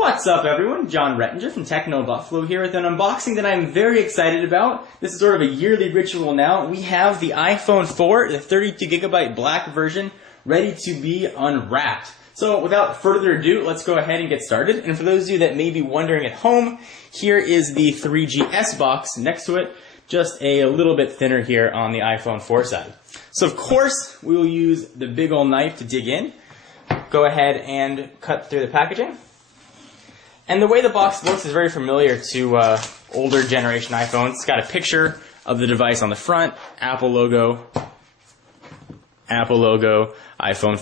What's up everyone, John Rettinger from Techno Buffalo here with an unboxing that I'm very excited about. This is sort of a yearly ritual now. We have the iPhone 4, the 32GB black version, ready to be unwrapped. So without further ado, let's go ahead and get started. And for those of you that may be wondering at home, here is the 3GS box next to it, just a little bit thinner here on the iPhone 4 side. So of course, we will use the big old knife to dig in. Go ahead and cut through the packaging. And the way the box looks is very familiar to older generation iPhones. It's got a picture of the device on the front, Apple logo, iPhone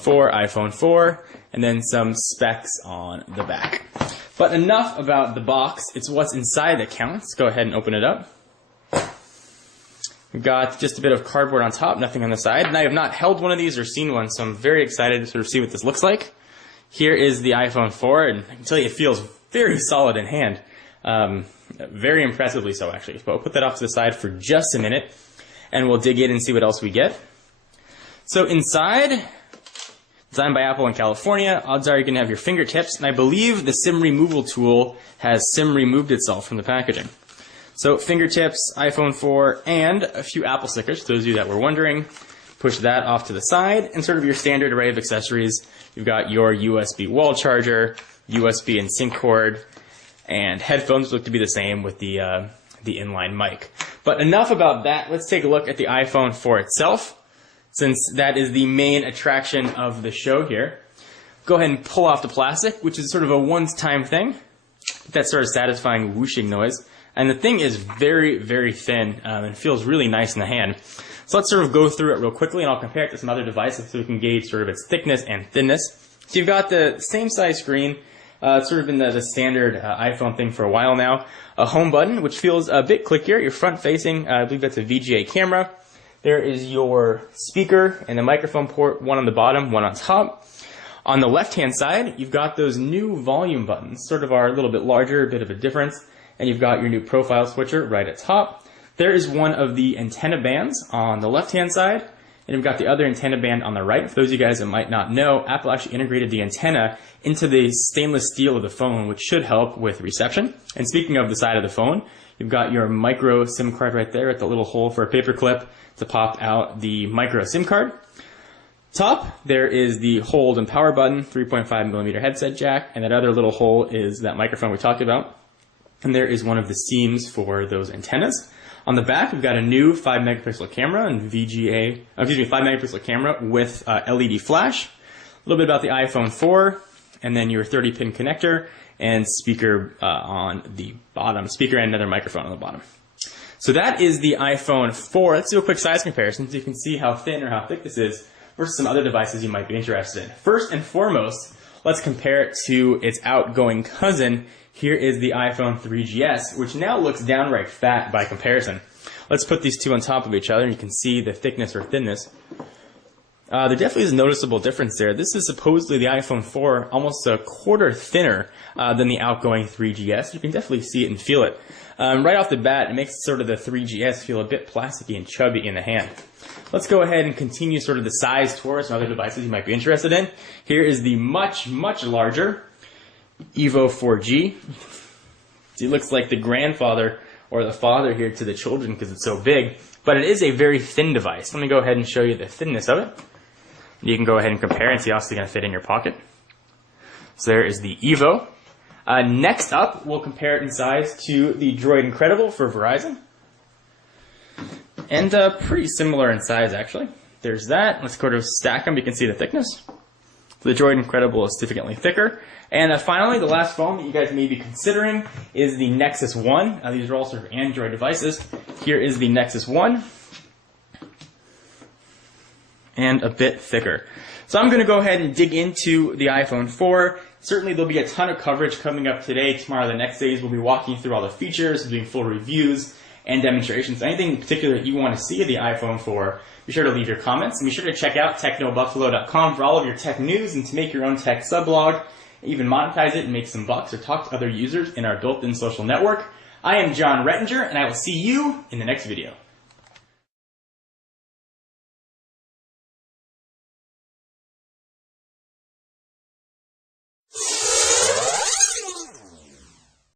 4, and then some specs on the back. But enough about the box. It's what's inside that counts. Go ahead and open it up. We've got just a bit of cardboard on top, nothing on the side. And I have not held one of these or seen one, so I'm very excited to sort of see what this looks like. Here is the iPhone 4, and I can tell you it feels very solid in hand. Very impressively so, actually. But we'll put that off to the side for just a minute, and we'll dig in and see what else we get. So inside, designed by Apple in California, odds are you're going to have your fingertips, and I believe the SIM removal tool has SIM removed itself from the packaging. So fingertips, iPhone 4, and a few Apple stickers, those of you that were wondering. Push that off to the side, and sort of your standard array of accessories. You've got your USB wall charger, USB and sync cord, and headphones look to be the same with the inline mic. But enough about that. Let's take a look at the iPhone 4 itself, since that is the main attraction of the show here. Go ahead and pull off the plastic, which is sort of a one-time thing. That sort of satisfying whooshing noise. And the thing is very, very thin and feels really nice in the hand. So let's sort of go through it real quickly, and I'll compare it to some other devices so we can gauge sort of its thickness and thinness. So you've got the same size screen. It's sort of been the standard iPhone thing for a while now. A home button, which feels a bit clickier. You're front-facing. I believe that's a VGA camera. There is your speaker and the microphone port, one on the bottom, one on top. On the left-hand side, you've got those new volume buttons, sort of are a little bit larger, a bit of a difference. And you've got your new profile switcher right at top. There is one of the antenna bands on the left-hand side, and you've got the other antenna band on the right. For those of you guys that might not know, Apple actually integrated the antenna into the stainless steel of the phone, which should help with reception. And speaking of the side of the phone, you've got your micro SIM card right there at the little hole for a paper clip to pop out the micro SIM card. Top, there is the hold and power button, 3.5mm headset jack, and that other little hole is that microphone we talked about. And there is one of the seams for those antennas. On the back, we've got a new 5-megapixel camera and 5-megapixel camera with LED flash. A little bit about the iPhone 4, and then your 30-pin connector and speaker on the bottom. Speaker and another microphone on the bottom. So that is the iPhone 4. Let's do a quick size comparison so you can see how thin or how thick this is versus some other devices you might be interested in. First and foremost, let's compare it to its outgoing cousin. Here is the iPhone 3GS, which now looks downright fat by comparison. Let's put these two on top of each other, and you can see the thickness or thinness. There definitely is a noticeable difference there. This is supposedly the iPhone 4, almost a quarter thinner than the outgoing 3GS. You can definitely see it and feel it. Right off the bat, it makes sort of the 3GS feel a bit plasticky and chubby in the hand. Let's go ahead and continue sort of the size tour, some other devices you might be interested in. Here is the much, much larger Evo 4G. It looks like the grandfather or the father here to the children because it's so big, but it is a very thin device. Let me go ahead and show you the thinness of it. You can go ahead and compare and see how it's going to fit in your pocket. So there is the Evo. Next up, we'll compare it in size to the Droid Incredible for Verizon. And pretty similar in size, actually. There's that. Let's go to stack them. You can see the thickness. The Droid Incredible is significantly thicker. And finally, the last phone that you guys may be considering is the Nexus 1. These are all sort of Android devices. Here is the Nexus 1. And a bit thicker. So I'm going to go ahead and dig into the iPhone 4. Certainly there'll be a ton of coverage coming up today, tomorrow, the next days. We'll be walking through all the features, doing full reviews and demonstrations. Anything in particular that you want to see of the iPhone 4, be sure to leave your comments. And be sure to check out technobuffalo.com for all of your tech news and to make your own tech sublog, even monetize it and make some bucks or talk to other users in our built-in social network. I am John Rettinger, and I will see you in the next video.